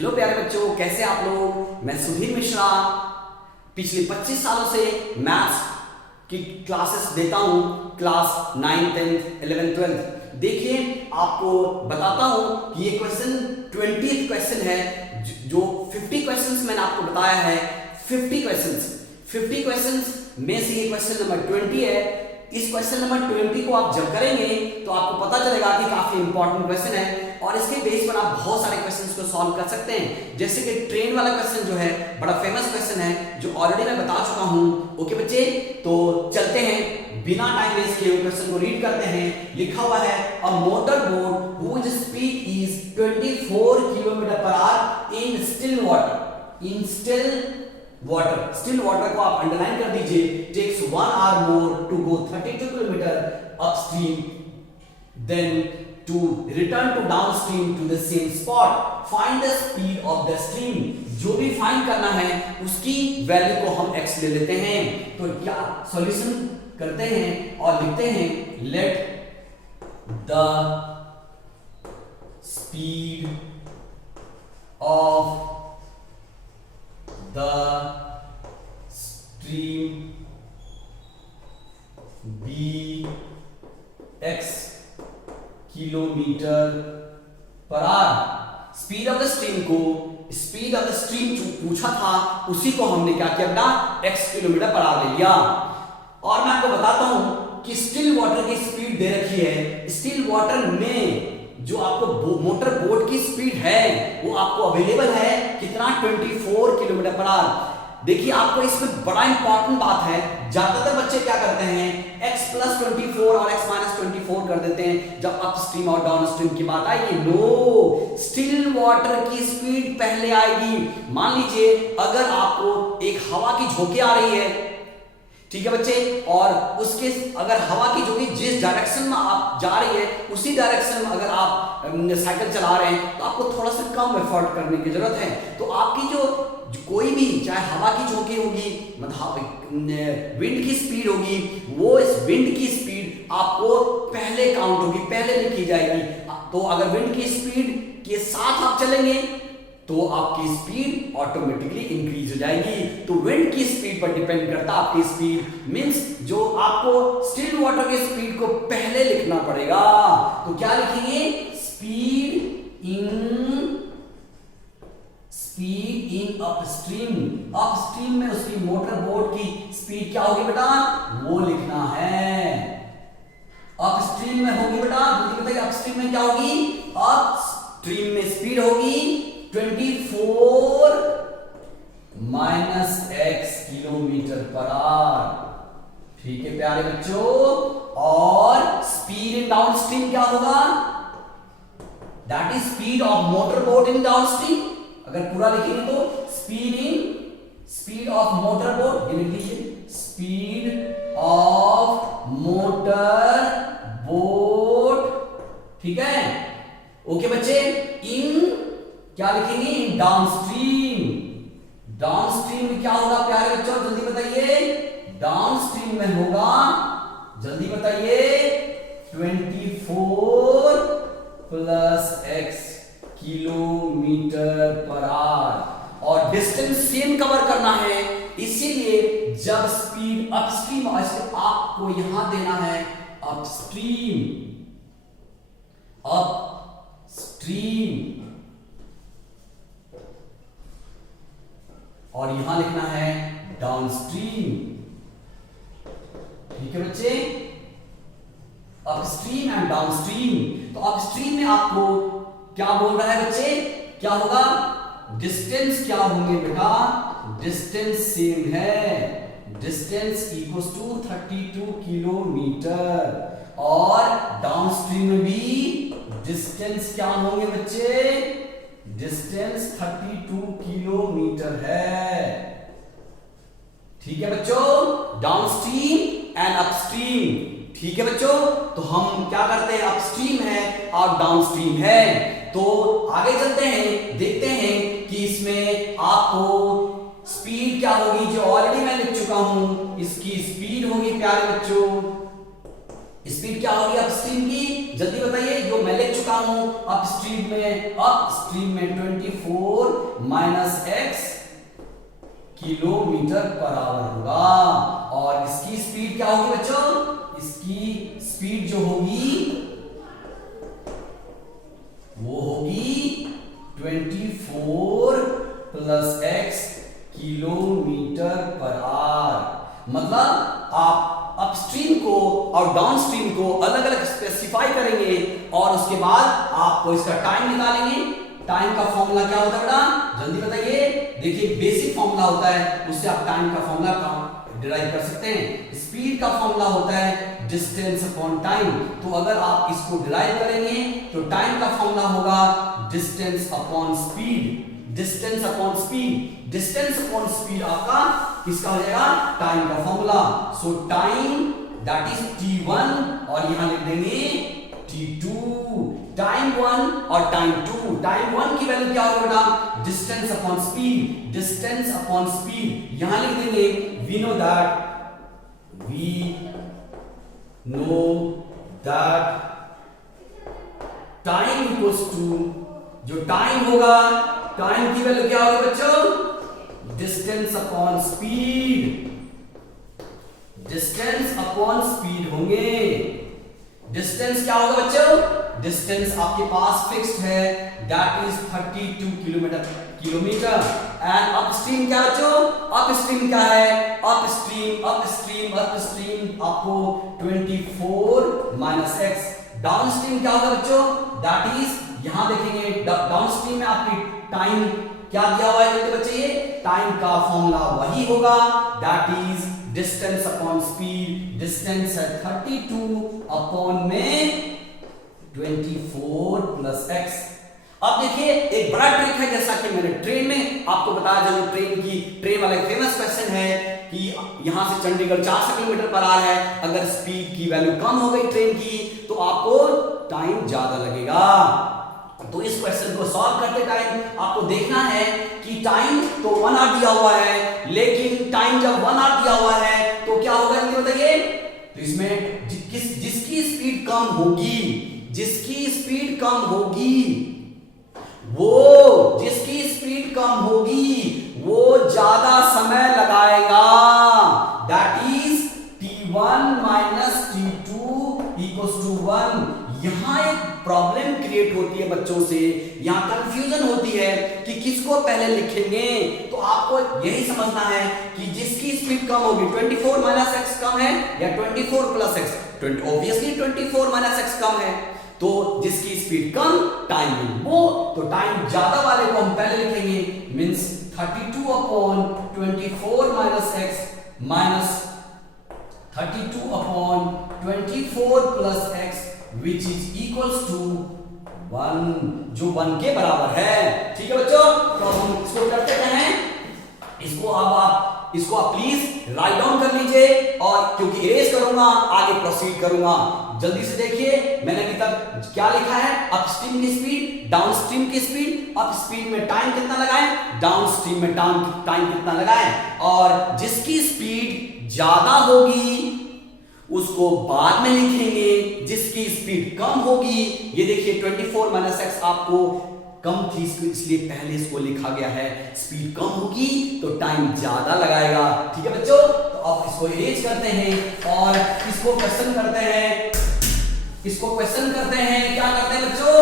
Hello प्यारे बच्चों, कैसे आप लोग। मैं सुधीर मिश्रा पिछले 25 सालों से मैथ्स की क्लासेस देता हूं, क्लास 9, 10, 11, 12। देखिए, आपको बताता हूं कि ये क्वेश्चन 20th क्वेश्चन है। जो 50 क्वेश्चंस मैंने आपको बताया है, 50 क्वेश्चंस में से ये क्वेश्चन नंबर 20 है। इस क्वेश्चन नंबर 20 को आप जब करेंगे तो आपको पता चलेगा कि काफी इंपॉर्टेंट क्वेश्चन है और इसके बेस पर आप बहुत सारे क्वेश्चंस को सॉल्व कर सकते हैं। जैसे कि ट्रेन वाला क्वेश्चन जो है बड़ा फेमस क्वेश्चन है, जो ऑलरेडी मैं बता चुका हूं। ओके बच्चे, तो चलते हैं, बिना टाइम वेस्ट किए क्वेश्चन को रीड करते हैं। लिखा हुआ है, a motor boat whose speed is 24 kilometre per hour in still water. In still water को आप अंडरलाइन कर दीजिए। Takes 1 hour more to go 32 kilometres upstream, then to return to downstream to the same spot. Find the speed of the stream. जो भी find करना है उसकी value को हम x ले लेते हैं। तो क्या सॉल्यूशन करते हैं और लिखते हैं, let the speed of the stream be x kilometre per hour. Speed of the stream जो पूछा था उसी को हमने क्या किया बेटा, x किलोमीटर पर आवर ले लिया। और मैं आपको बताता हूं कि स्टिल वाटर की स्पीड दे रखी है। स्टिल वाटर में जो आपको मोटर बोट की स्पीड है वो आपको अवेलेबल है कितना, 24 किलोमीटर पर आवर। देखिए, आपको इसमें बड़ा इंपॉर्टेंट बात है, ज्यादातर बच्चे क्या करते हैं, x + 24 और x - 24 कर देते हैं जब अपस्ट्रीम और डाउनस्ट्रीम की बात आएगी। नो, स्टिल वाटर की स्पीड पहले आएगी। मान लीजिए अगर आपको एक हवा की झोंकी आ रही है, ठीक है बच्चे, और उसके अगर हवा की झोंकी जिस डायरेक्शन में आप जा रही है उसी डायरेक्शन में अगर आप साइकिल चला रहे हैं तो आपको थोड़ा सा कम एफर्ट करने की जरूरत है। तो आपकी जो कोई भी, चाहे हवा की झोंकी होगी, मतलब विंड की स्पीड होगी, वो इस विंड की स्पीड आपको पहले काउंट होगी, पहले लिखी जाएगी। तो अगर विंड की स्पीड के साथ आप चलेंगे तो आपकी स्पीड ऑटोमेटिकली इंक्रीज हो जाएगी। तो विंड की स्पीड पर डिपेंड करता है आपकी स्पीड। मींस जो आपको स्टिल वाटर की स्पीड को पहले लिखना पड़ेगा। तो क्या लिखेंगे, स्पीड इन अपस्ट्रीम। अपस्ट्रीम में उसकी मोटर बोट की स्पीड क्या होगी बेटा, वो लिखना है। अपस्ट्रीम में होगी बेटा, जल्दी बताइए, अपस्ट्रीम में क्या होगी, अपस्ट्रीम में स्पीड होगी 24 - x किलोमीटर पर आवर। ठीक है प्यारे बच्चों, और स्पीड इन डाउनस्ट्रीम क्या होगा, that is speed of motor boat in downstream. अगर पूरा लिखेंगे तो स्पीड ऑफ मोटर बोट, ये लिख लीजिए, स्पीड ऑफ मोटर बोट। ठीक है, ओके बच्चे। इन क्या लिखेंगे, इन डाउनस्ट्रीम। डाउनस्ट्रीम में क्या होगा प्यारे बच्चों, जल्दी बताइए, डाउनस्ट्रीम में होगा, जल्दी बताइए, 24 + x किलोमीटर पर आवर। और डिस्टेंस सेम कवर करना है, इसीलिए जब स्पीड अपस्ट्रीम, आपको यहां देना है अपस्ट्रीम, और यहां लिखना है डाउनस्ट्रीम। ठीक है बच्चे, अपस्ट्रीम एंड डाउनस्ट्रीम। तो अपस्ट्रीम में आपको क्या बोल रहा है बच्चे, क्या होगा, डिस्टेंस क्या होंगे बेटा, डिस्टेंस सेम है, डिस्टेंस इक्वल्स टू 32 किलोमीटर। और डाउनस्ट्रीम में भी डिस्टेंस क्या होंगे बच्चे, डिस्टेंस 32 किलोमीटर है। ठीक है बच्चों, डाउनस्ट्रीम एंड अपस्ट्रीम। ठीक है बच्चों, तो हम क्या करते हैं, अपस्ट्रीम है और डाउनस्ट्रीम है। तो आगे चलते हैं, देखते हैं कि इसमें आपको स्पीड क्या होगी, जो ऑलरेडी मैं लिख चुका हूं। इसकी स्पीड होगी प्यारे बच्चों, स्पीड क्या होगी अपस्ट्रीम की, जल्दी बताइए, जो मैं लिख चुका हूं। अपस्ट्रीम में 24 minus x kilometre per our होगा। और इसकी स्पीड क्या होगी बच्चों? इसकी स्पीड जो होगी वो होगी 24 plus x kilometre per our. मतलब आप अपस्ट्रीम को और डाउनस्ट्रीम को अलग अलग स्पेसिफाई करेंगे और उसके बाद आपको इसका टाइम निकालेंगे। टाइम का फॉर्मूला क्या होता है बेटा? जल्दी बताइए। देखिए बेसिक फॉर्मूला होता है, उससे आप टाइम का फॉर्मूला डिराइव कर सकते हैं। स्पीड का फॉर्मूला होता है डिस्टेंस अपॉन टाइम। तो अगर आप इसको डिराइव करेंगे तो टाइम का फॉर्मूला होगा distance upon speed. Distance upon speed, distance upon speed आपका किसका हो जाएगा? टाइम का formula. So time that is t1 और यहां लिख देंगे t2। टाइम 1 और टाइम 2। टाइम 1 की वैल्यू क्या होगा बेटा? Distance upon speed. Distance upon speed यहां लिख देंगे we know that time equals to, जो टाइम होगा, टाइम की वैल्यू क्या होगी बच्चों? Distance upon speed. Distance upon speed होंगे। डिस्टेंस क्या होगा बच्चों? डिस्टेंस आपके पास फिक्स्ड है, that is 32 kilometre. And upstream क्या बच्चों? अपस्ट्रीम क्या है? अपस्ट्रीम आपको 24 माइनस एक्स। डाउनस्ट्रीम क्या होगा बच्चों? दैट इज यहां देखेंगे डाउनस्ट्रीम में आपकी टाइम क्या दिया हुआ है बच्चे? ये टाइम का फॉर्मूला वही होगा, that is distance upon speed. Distance है 32 अपॉन में 24 प्लस एक्स। अब देखिए एक बड़ा ट्रिक है, जैसा कि मैंने ट्रेन में आपको बताया, जो ट्रेन वाला फेमस क्वेश्चन है कि यहां से चंडीगढ़ 400 किलोमीटर पर आ रहा है। अगर स्पीड की वैल्यू कम हो गई ट्रेन की तो आपको टाइम ज्यादा लगेगा। तो इस क्वेश्चन को सॉल्व करते टाइम आपको देखना है कि टाइम तो 1 आवर दिया हुआ है, लेकिन टाइम जब 1 आवर दिया हुआ है तो क्या होगा ये बताइए? तो इसमें जिसकी स्पीड कम होगी, जिसकी स्पीड कम होगी वो ज्यादा समय लगाएगा। That is t1 minus t2 equals to 1। यहां एक प्रॉब्लम क्रिएट होती है बच्चों से, यहां कंफ्यूजन होती है कि किसको पहले लिखेंगे। तो आपको यही समझना है कि जिसकी स्पीड कम होगी, 24 माइनस एक्स कम है या 24 plus X? Obviously 24 minus X कम है। तो जिसकी स्पीड कम, टाइम वो, तो टाइम ज्यादा वाले को हम पहले लिखेंगे, means 32 upon 24 minus x minus 32 upon 24 plus x which is equals to 1, जो 1 के बराबर है। ठीक है बच्चों, तो हम इसको करते हैं, इसको आप प्लीज राइट डाउन कर लीजिए, और क्योंकि इरेज करूंगा आगे प्रोसीड करूंगा। जल्दी से देखिए मैंने अभी तक क्या लिखा है? अपस्ट्रीम की स्पीड, डाउनस्ट्रीम की स्पीड। अपस्ट्रीम में टाइम कितना लगाएं, डाउनस्ट्रीम में टाइम कितना लगाएं। और जिसकी स्पीड ज्यादा होगी उसको बाद में लिखेंगे, जिसकी स्पीड कम होगी, ये देखिए 24 माइनस एक्स आपको कम थी इसलिए पहले इसको लिखा गया है। स्पीड कम होगी तो टाइम ज्यादा लगाएगा। ठीक है बच्चों, तो अब इसको इरेज करते हैं और इसको क्वेश्चन करते हैं। क्या करते हैं बच्चों?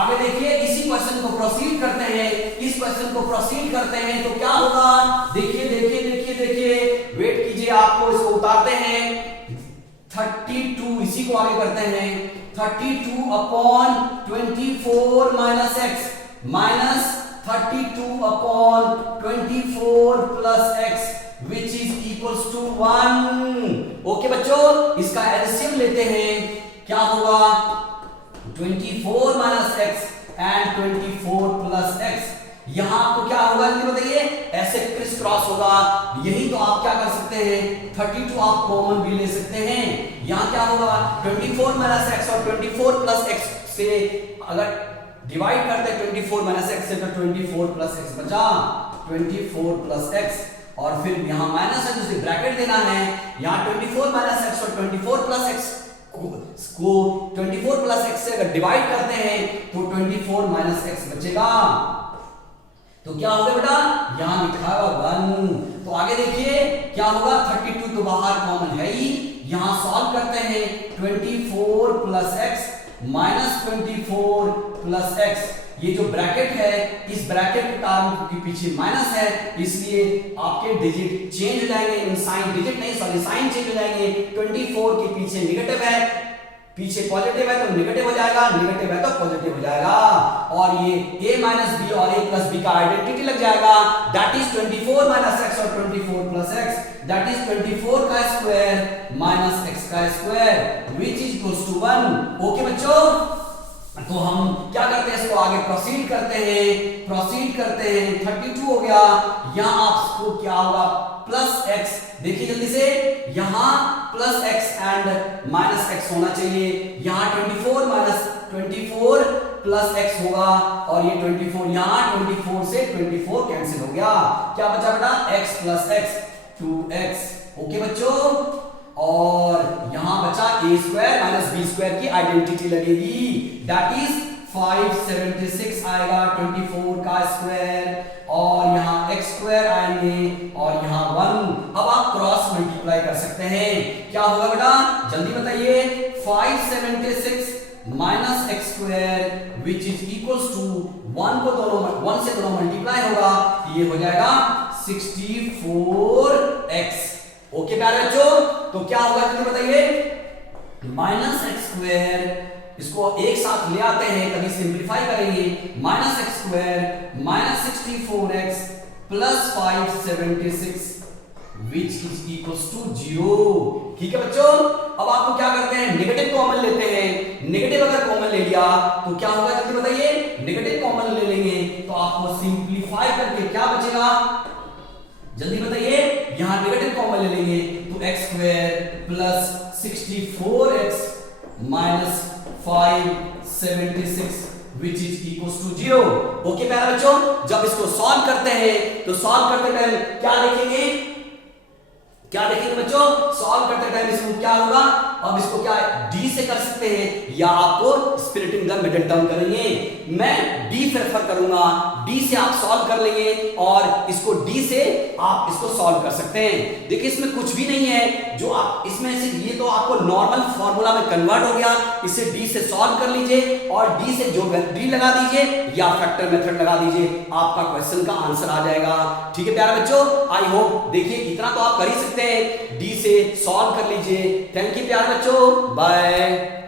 आगे देखिए, इसी क्वेश्चन को प्रोसीड करते हैं। इस क्वेश्चन को प्रोसीड करते हैं तो क्या होगा? देखिए वेट कीजिए, आपको इसको उतारते हैं। 32, इसी को आगे करते हैं, 32 upon 24 minus x minus 32 upon 24 plus x which is equals to 1। Okay बच्चों, इसका एलसीएम लेते हैं, क्या होगा? 24 minus x and 24 plus x. यहां आपको क्या होगा ये बताइए? ऐसे क्रिस क्रॉस होगा। यही तो आप क्या कर सकते हैं, 32 आप कॉमन भी ले सकते हैं। यहां क्या होगा? 24 माइनस एक्स और 24 प्लस एक्स से अगर डिवाइड करते हैं 24 माइनस एक्स से, तो 24 प्लस एक्स बचा, 24 प्लस एक्स, और फिर यहां माइनस है तो उसे ब्रैकेट देना है। यहां 24 माइनस एक्स और 24 प्लस एक्स को 24 प्लस एक्स से अगर डिवाइड करते हैं तो 24 माइनस एक्स बचेगा। तो क्या होगा बेटा, यहां लिखा हुआ 1। तो आगे देखिए क्या होगा, 32 तो बाहर कॉमन है ही, यहां सॉल्व करते हैं। 24 plus x minus 24 plus x, ये जो ब्रैकेट है इस ब्रैकेट के टर्म के पीछे माइनस है, इसलिए आपके डिजिट चेंज हो जाएंगे, साइन डिजिट नहीं सॉरी साइन चेंज हो जाएंगे। 24 के पीछे नेगेटिव है, पीछे पॉजिटिव है तो नेगेटिव हो जाएगा, नेगेटिव है तो पॉजिटिव हो जाएगा, और ये a माइनस बी और a प्लस बी का आइडेंटिटी लग जाएगा। दैट इज 24 माइनस एक्स और 24 प्लस एक्स, दैट इज 24 का स्क्वायर माइनस x का square which is equals to 1। Okay बच्चों, तो हम क्या करते हैं, इसको आगे प्रोसीड करते हैं। 32 हो गया, यहां आपको क्या होगा, प्लस x, देखिए जल्दी से, यहां plus x and minus x होना चाहिए, यहां 24 माइनस 24 प्लस x होगा, और ये 24 यहां 24 से 24 कैंसिल हो गया, क्या बचा बेटा, x plus x 2x। Okay बच्चों, और यहां बचा a square minus b square की आइडेंटिटी लगेगी, दैट इज 576 आएगा 24 का स्क्वायर, और यहां x स्क्वायर आएंगे और यहां 1। अब आप क्रॉस मल्टीप्लाई कर सकते हैं, क्या होगा बेटा जल्दी बताइए, 576 minus x square which is equals to 1 को दोनों 1 से दोनों मल्टीप्लाई होगा, ये हो जाएगा 64x। ओके प्यारे बच्चों, तो क्या होगा जल्दी बताइए, माइनस एक्स स्क्वायर, इसको एक साथ ले आते हैं तभी सिंप्लीफाई करेंगे, minus x square minus 64x plus 576 which is equals to 0। ठीक है बच्चों, अब आपको क्या करते हैं, नेगेटिव कॉमन लेते हैं, नेगेटिव अगर कॉमन ले लिया तो क्या होगा जल्दी बताइए, नेगेटिव कॉमन ले लेंगे तो आपको सिंप्लीफाई करके क्या बचेगा, जल्दी बताइए, यहां नेगेटिव कॉमन ले लेंगे तो x square plus 64x minus 576 which is equals to 0। Okay प्यारे बच्चों, जब इसको सॉल्व करते हैं तो सॉल्व करते टाइम क्या देखेंगे बच्चों, सॉल्व करते टाइम इसमें क्या होगा, अब इसको क्या d से कर सकते हैं या आपको स्प्लिटिंग द मिडिल टर्म करेंगे, मैं d प्रेफर करूंगा, d से आप सॉल्व कर लेंगे और इसको d से आप इसको सॉल्व कर सकते हैं। देखिए इसमें कुछ भी नहीं है, जो आप इसमें से ये तो आपको नॉर्मल फॉर्मूला में कन्वर्ट हो गया, इसे d से सॉल्व कर लीजिए और d से जो d लगा दीजिए या फैक्टर मेथड लगा दीजिए, आपका क्वेश्चन का आंसर आ जाएगा। ठीक है प्यारे बच्चों, आई होप देखिए इतना तो आप कर ही सकते हैं, d से सॉल्व कर लीजिए। थैंक यू प्यारे बच्चों, बाय।